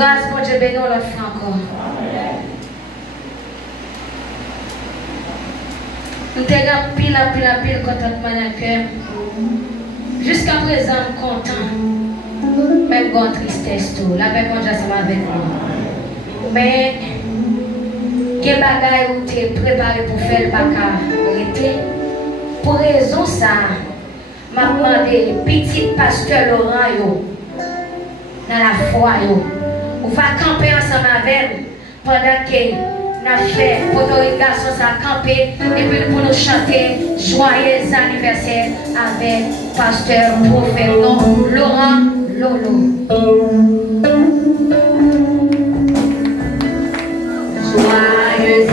Grâce pour Dieu, bénis l'autre fois encore. Nous avons pile contentement dans le cœur. Jusqu'à présent, je suis content. Même quand tristesse, tout. La paix, mon Dieu, ça va avec moi. Mais, quel bagage où tu es préparé pour faire le bagage? Pour raison ça, m'a demandé, petit pasteur Laurent, dans la foi, on va camper ensemble avec pendant que nous avons fait pour nos garçons à camper et puis pour nous chanter joyeux anniversaire avec pasteur prophète Laurent Lolo. Joyeux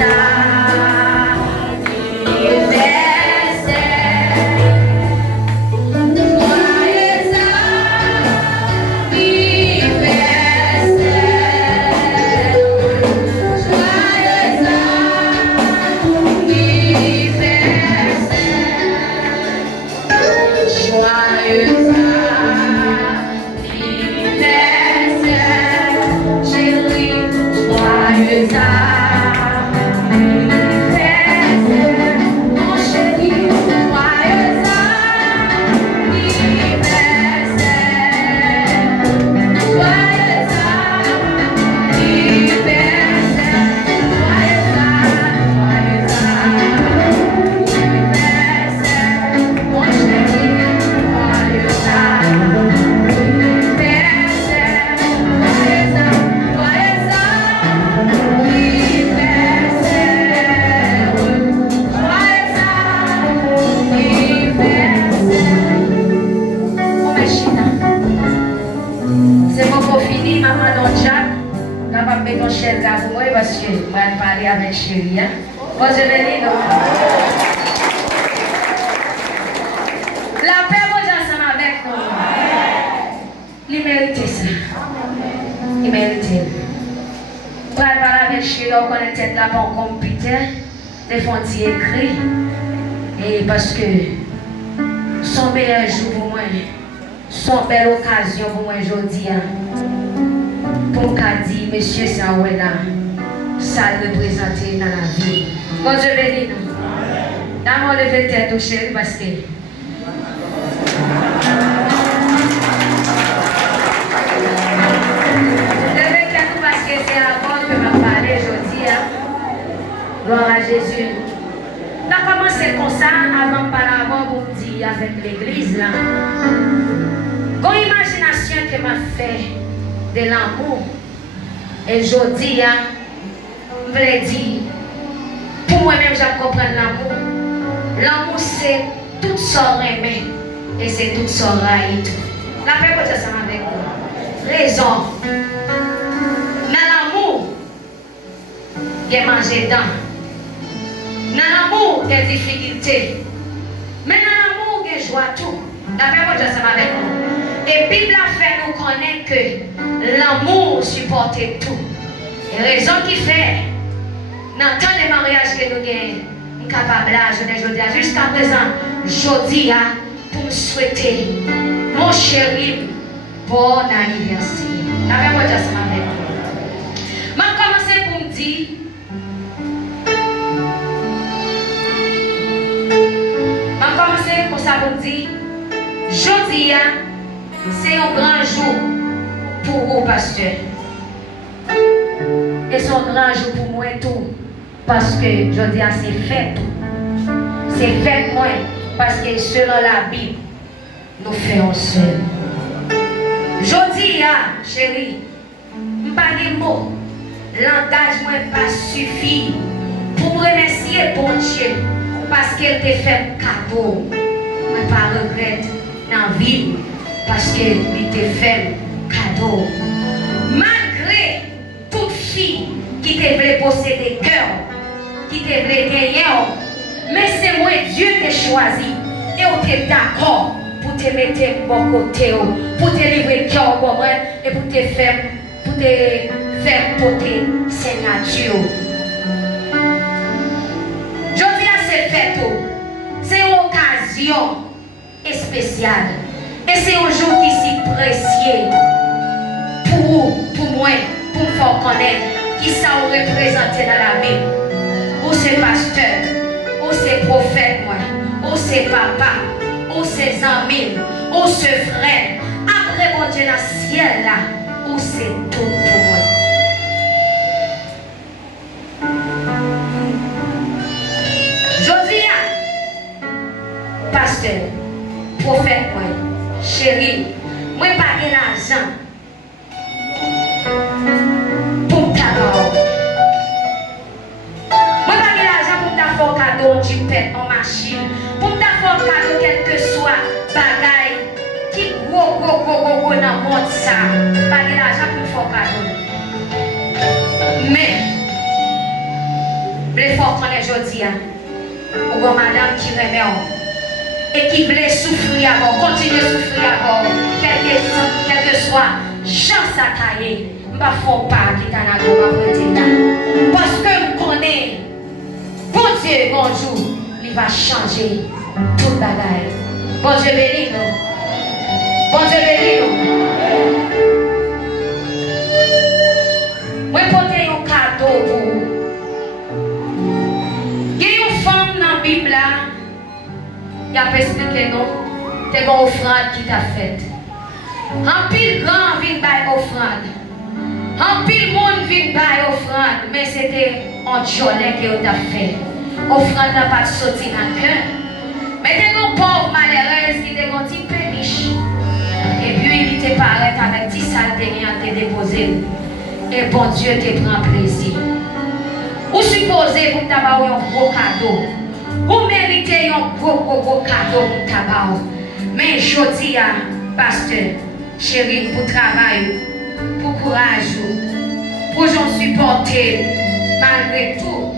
parce que je vais parler avec chérie. Moi, je vais dire non. La paix, moi, j'ensemble avec nous. Il mérite ça. Il mérite. Je vais parler avec chérie, on connaît tête là pour un computer. Des fois, on écrit. Et parce que son meilleur jour pour moi, son belle occasion pour moi aujourd'hui. Pour qu'à dire, monsieur, ça ouais là. Ça représente dans la vie. Bon Dieu bénis nous. Dans mon lever tête au chéri parce que lever tête parce que c'est la bonne que m'a parlé aujourd'hui. Gloire à Jésus. On a commencé comme ça avant de parler avant pour dire avec l'église là. Quand imagination que m'a fait de l'amour et aujourd'hui je voulais dire, pour moi-même, je comprends l'amour. L'amour, c'est tout son aimé et c'est tout son raï. La paix, vous ça avec vous. Raison. Dans l'amour, il y a mangé dedans. Dans l'amour, il y a des difficultés. Mais dans l'amour, il y a joie tout. La paix, vous ça avec vous. Et la Bible a fait nous connaître que l'amour supporte tout. Et raison qui fait. Dans tant de mariages que nous avons, nous sommes capables là, jusqu'à présent, je dis pour me souhaiter, mon chéri, bon anniversaire. Avec moi, je vais commencer pour me dire, je dis, c'est un grand jour pour vous, pasteur. Et c'est un grand jour pour moi tout. Parce que je dis c'est fait tout. C'est fait moi. Parce que selon la Bible, nous faisons seul. Je dis, chérie, pas de mots. Langage moi pas suffit pour remercier bon Dieu. Parce qu'elle te fait cadeau. Je ne pas regrette dans la vie. Parce qu'elle te fait cadeau. Malgré toute fille qui te voulait posséder cœur. Qui te voulait gagner, mais c'est moi Dieu t'a choisi et on t'est d'accord pour te mettre bon côté, pour te livrer le cœur bon et pour te faire porter signature. Je dis à cette fête, c'est une occasion spéciale et c'est un jour qui est si précieux pour moi. pour me faire connaître qui ça vous représente dans la vie. Ou c'est pasteur, ou c'est prophète, ou c'est papa, ou c'est amis, ou c'est frère. Après mon Dieu dans le ciel là, ou c'est tout pour moi. Josia, pasteur, prophète, chéri, moi pas de l'argent pour ta mort. Moi pas de l'argent pour ta faire cadeau du pète en machine, pour ta faire cadeau quel que soit bagaille qui gros dans le monde ça. Pas de l'argent pour faire cadeau. Mais les forts qu'on est aujourd'hui, ou bon madame qui remet et qui voulait souffrir avant, continuer à souffrir avant, quel que soit, chance à tailler, je ne fais pas qui t'a n'a pas parce que je connais, bon Dieu, bonjour, il va changer toute la bagaille. Bon Dieu béni nous. Bon Dieu béni nous. Moi, porter un cadeau pour vous. Il y a une femme dans la Bible là. Il a expliqué nous, c'est une offrande qui t'a faite. En pile grand vient by offrande. En pile monde vient by offrande. Mais c'était un jolet que t'a fait. Offrande n'a pas sorti dans le cœur. Mais t'es une pauvre malheureuse qui était un petit peu riche. Et puis il te paraît avec 10 saletés qui ont été déposées. Et bon Dieu te prend plaisir. Ou supposez vous t'avoir un gros cadeau. Vous méritez un gros cadeau pour tabac. Mais je dis à pasteur, chéri, pour travail, pour courage, pour j'en supporter malgré tout.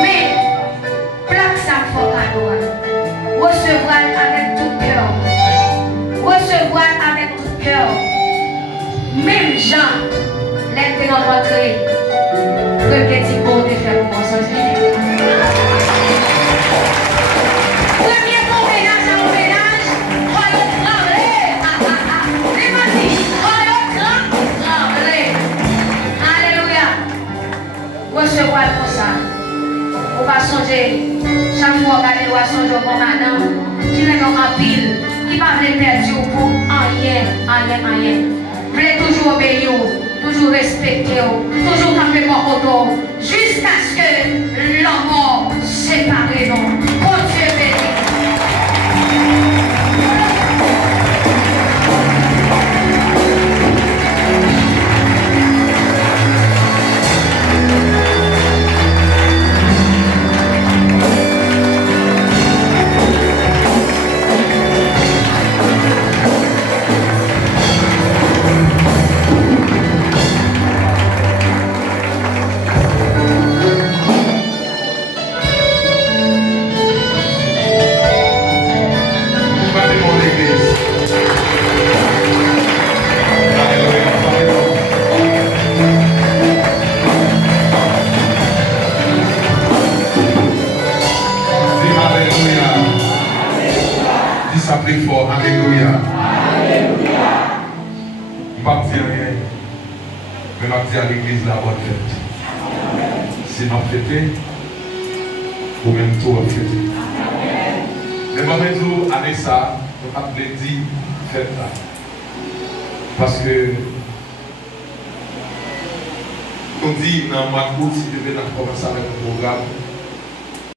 Mais, plaque ça pour cadeau. Recevoir avec tout cœur. Recevoir avec tout cœur. Même Jean, l'être rencontré, le petit beau de faire pour mon premier bon ménage à mon ménage, croyez trembler. Les bandits, croyez trembler. Alléluia. Recevoir pour ça. On va changer. Chaque fois qu'on va changer au bon madame, qui n'est pas en pile, qui va me perdre pour rien. Voulez toujours obéir, toujours respecter, toujours camper mon auto, jusqu'à ce que la mort sépare nous. Bon Dieu béni. Fort, alléluia. Je ne vais pas dire rien, mais je vais dire à l'église la bonne fête. Si nous fêtons, ou même tout fêter. Mais moi, même avec ça, je ne vais pas dire fête là. Parce que, on dit dans le mois d'août, si je vais commencer avec le programme,